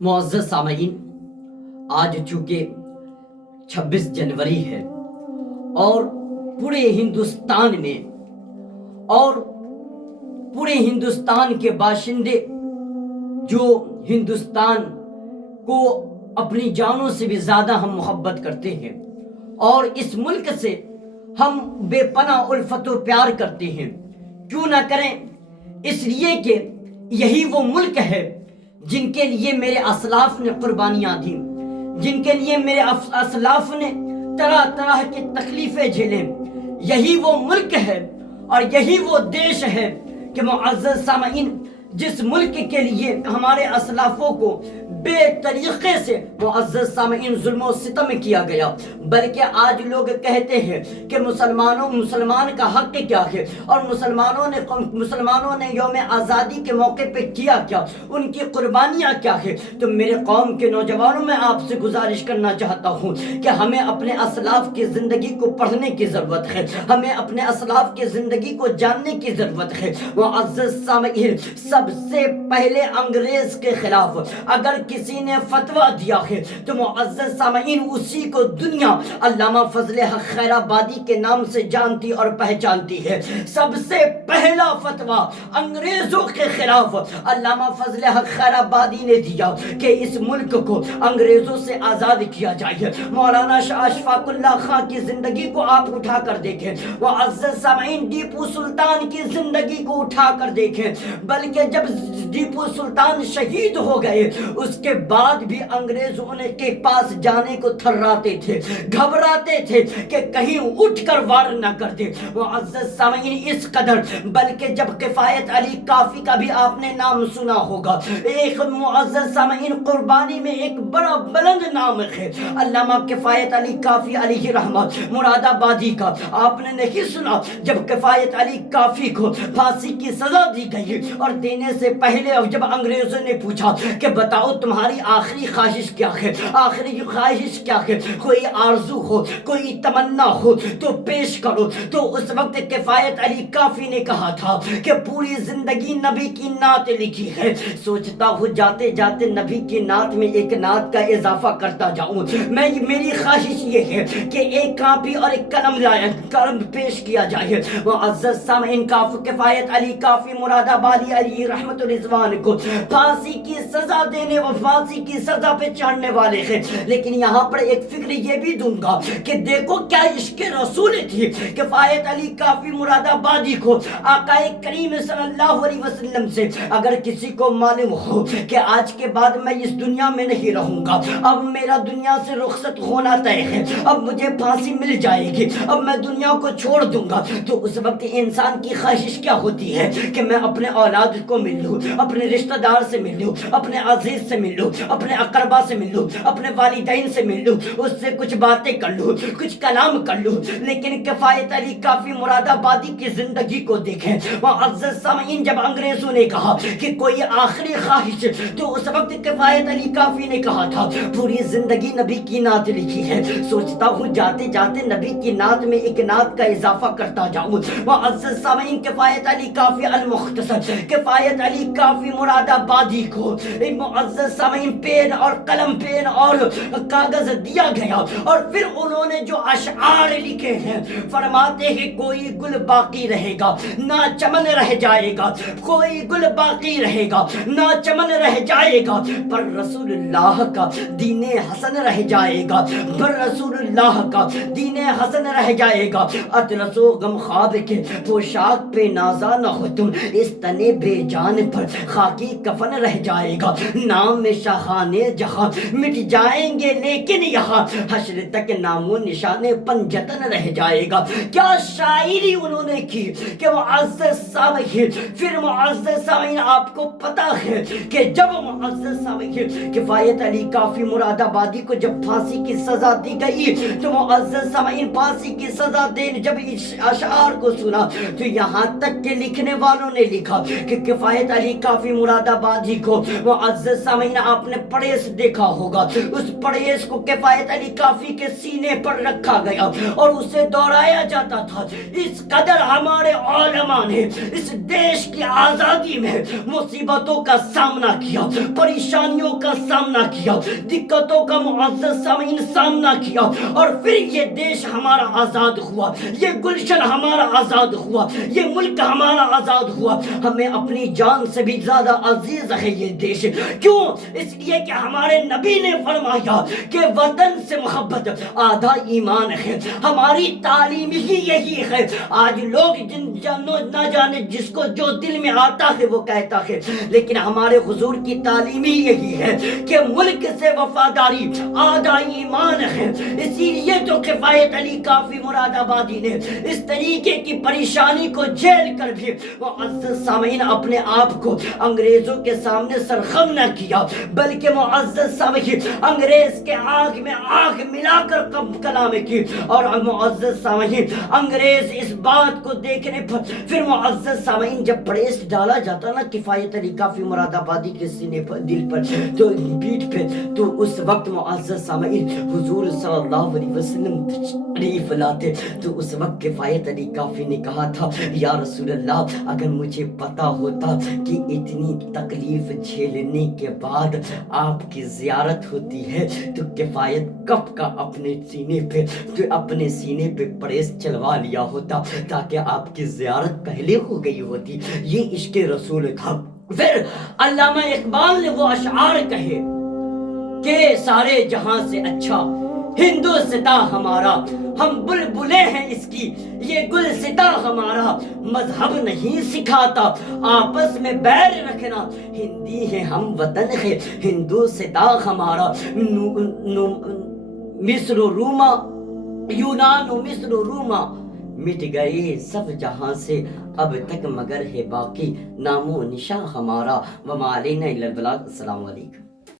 معزز سامعین، آج چونکہ 26 جنوری ہے اور پورے ہندوستان میں اور پورے ہندوستان کے باشندے جو ہندوستان کو اپنی جانوں سے بھی زیادہ ہم محبت کرتے ہیں اور اس ملک سے ہم بے پناہ الفت و پیار کرتے ہیں، کیوں نہ کریں؟ اس لیے کہ یہی وہ ملک ہے جن کے لیے میرے اسلاف نے قربانیاں دیں، جن کے لیے میرے اسلاف نے طرح طرح کی تکلیفیں جھیلیں۔ یہی وہ ملک ہے اور یہی وہ دیش ہے کہ معزز سامعین، جس ملک کے لیے ہمارے اسلافوں کو بے طریقے سے معزز سامعین ظلم و ستم کیا گیا، بلکہ آج لوگ کہتے ہیں کہ مسلمان کا حق کیا ہے اور مسلمانوں نے یوم آزادی کے موقع پہ کیا کیا، ان کی قربانیاں کیا ہے۔ تو میرے قوم کے نوجوانوں میں آپ سے گزارش کرنا چاہتا ہوں کہ ہمیں اپنے اسلاف کی زندگی کو پڑھنے کی ضرورت ہے، ہمیں اپنے اسلاف کی زندگی کو جاننے کی ضرورت ہے۔ معزز سامعین، سب سے پہلے انگریز کے خلاف اگر کسی نے فتویٰ دیا ہے تو معزز سامعین اسی کو دنیا علامہ فضل حق خیر آبادی کے نام سے جانتی اور پہچانتی ہے۔ سب سے پہلا فتویٰ انگریزوں کے خلاف علامہ فضل حق خیر آبادی نے دیا کہ اس ملک کو انگریزوں سے آزاد کیا جائے۔ مولانا شاہ اشفاق اللہ خان کی زندگی کو آپ اٹھا کر دیکھیں، معزز سامعین ٹیپو سلطان کی زندگی کو اٹھا کر دیکھیں، بلکہ جب ٹیپو سلطان شہید ہو گئے اس کے بعد بھی انگریز ان کے پاس جانے کو تھراتے تھے، گھبراتے تھے کہ کہیں اٹھ کر وار نہ کر دے۔ معزز سامعین، اس قدر بلکہ جب کفایت علی کافی کا بھی آپ نے نام سنا ہوگا، ایک معزز سامعین قربانی میں ایک بڑا بلند نام ہے علامہ کفایت علی کافی علیہ رحمت مراد آبادی کا۔ آپ نے نہیں سنا جب کفایت علی کافی کو پھانسی کی سزا دی گئی اور دینے سے پہلے جب انگریزوں نے پوچھا کہ بتاؤ تمہاری آخری خواہش کیا ہے، آخری خواہش کیا ہے، کوئی آرزو ہو، کوئی تمنا ہو تو پیش کرو، تو اس وقت کفایت علی کافی نے کہا تھا کہ پوری زندگی نبی کی نعت لکھی ہے، سوچتا ہوں جاتے جاتے نبی کی نعت میں ایک نعت کا اضافہ کرتا جاؤں۔ میری خواہش یہ ہے کہ ایک کاپی اور ایک قلم پیش کیا جائے۔ معزز سامعین، کفایت علی کافی مراد آبادی علی رحمت رضوان کو پھانسی کی سزا دینے و پھانسی کی سزا پہ چڑھنے والے ہیں، لیکن یہاں پر ایک فکر یہ بھی دوں گا کہ دیکھو کیا عشق رسول تھی کفایت علی کافی مراد آبادی کو آقا کریم صلی اللہ علیہ وسلم سے اگر کسی کو معلوم ہو کہ آج کے بعد میں اس دنیا میں نہیں رہوں گا، اب میرا دنیا سے رخصت ہونا طے ہے، اب مجھے پھانسی مل جائے گی، اب میں دنیا کو چھوڑ دوں گا، تو اس وقت انسان کی خواہش کیا ہوتی ہے کہ میں اپنے اولاد کو مل لوں، اپنے رشتہ دار سے مل لوں، اپنے عزیز سے مل لوں، اپنے اقربا سے مل لوں، اپنے والدین سے مل لوں، اس سے کچھ باتیں کر لوں، کچھ کلام کر لوں۔ لیکن کفایت علی کافی مراد آبادی کی زندگی کو دیکھیں۔ معزز سامعین، جب انگریزوں نے کہا کہ کوئی آخری خواہش، تو اس وقت کفایت علی کافی نے کہا تھا پوری زندگی نبی کی نعت لکھی ہے، سوچتا ہوں جاتے جاتے نبی کی نعت میں ایک نعت کا اضافہ کرتا جاؤں۔ معزز سامعین، کفایت علی کافی المختصر کفایت علی کافی مراد آبادی کو معزز سامعین پین اور قلم، پین اور کاغذ دیا گیا، اور پھر انہوں نے جو اشعار لکھے ہیں فرماتے ہیں کوئی گل باقی رہے گا نہ چمن رہ جائے گا، کوئی گل باقی رہے گا نہ چمن رہ جائے گا، پر رسول اللہ کا دین حسن رہ جائے گا، پر رسول اللہ کا دین حسن رہ جائے گا۔ اطلس و غم خواب کے پوشاک پہ نازا نہ ہو تم، اس تنے بے جان پر خاکی کفن رہ جائے گا، نام میں شاہانے جہاں مٹ جائیں گے لیکن یہاں حشر تک نام و نشان پنجتن رہ جائے گا۔ کیا شاعری انہوں نے کی کہ معزز سامعین، پھر معزز سامعین آپ کو پتا ہے کہ جب معزز سامعین کفایت علی کافی مراد آبادی کو جب پھانسی کی سزا دی گئی تو معزز سامعین پھانسی کی سزا دینے جب اشعار کو سنا تو یہاں تک کہ لکھنے والوں نے لکھا کہ کفایت علی کافی مراد آبادی کو معزز سامعین سامعین آپ نے پڑیس دیکھا ہوگا، اس پڑیس کو کفایت علی کافی کے سینے پر رکھا گیا اور اسے دوہرایا جاتا تھا۔ اس قدر ہمارے علماء نے اس دیش کی آزادی میں مصیبتوں کا سامنا کیا، پریشانیوں کا سامنا کیا، دقتوں کا معزز سامعین سامنا کیا، اور پھر یہ دیش ہمارا آزاد ہوا، یہ گلشن ہمارا آزاد ہوا، یہ ملک ہمارا آزاد ہوا۔ ہمیں اپنی جان سے بھی زیادہ عزیز ہے یہ دیش۔ کیوں؟ اس لیے کہ ہمارے نبی نے فرمایا کہ وطن سے محبت آدھا ایمان ہے۔ ہماری تعلیم ہی یہی ہے۔ آج لوگ نہ جانے جس کو جو دل میں آتا ہے وہ کہتا ہے، لیکن ہمارے حضور کی تعلیم ہی یہی ہے کہ ملک سے وفاداری آدھا ایمان ہے۔ اسی لیے تو کفایت علی کافی مراد آبادی نے اس طریقے کی پریشانی کو جھیل کر بھی معزز سامعین اپنے آپ کو انگریزوں کے سامنے سرخم نہ کیا، بلکہ معزز سامعین انگریز کے آنکھ میں آنکھ ملا کر کلام کی، اور معزز سامعین انگریز اس بات کو دیکھنے پر پھر معزز سامعین جب پریس ڈالا جاتا نا کفایت علی کافی مراد آبادی کے سینے پر، دل پر، تو پیٹھ پہ، تو اس وقت معزز سامعین حضور صلی اللہ علیہ وسلم تشریف لاتے، تو اس وقت کفایت علی کافی نے کہا تھا یا رسول اللہ اگر مجھے پتا ہوتا کہ اتنی تکلیف جھیلنے کے بعد آپ کی زیارت ہوتی ہے تو کفایت کب کا اپنے سینے پہ پریس چلوا لیا ہوتا تاکہ آپ کی زیارت پہلے ہو گئی ہوتی۔ یہ عشق رسول تھا۔ پھر علامہ اقبال نے وہ اشعار کہے کہ سارے جہاں سے اچھا ہندوستاں ہمارا، ہم بلبلیں ہیں اس کی، یہ گلستاں ہمارا، مذہب نہیں سکھاتا آپس میں بیر رکھنا، ہندی ہے ہم وطن ہے ہندوستاں ہمارا، مصر و روما، یونان و مصر و روما مٹ گئے سب جہاں سے، اب تک مگر ہے باقی نام و نشاں ہمارا، وما علینا الا البلاغ۔ السلام علیکم۔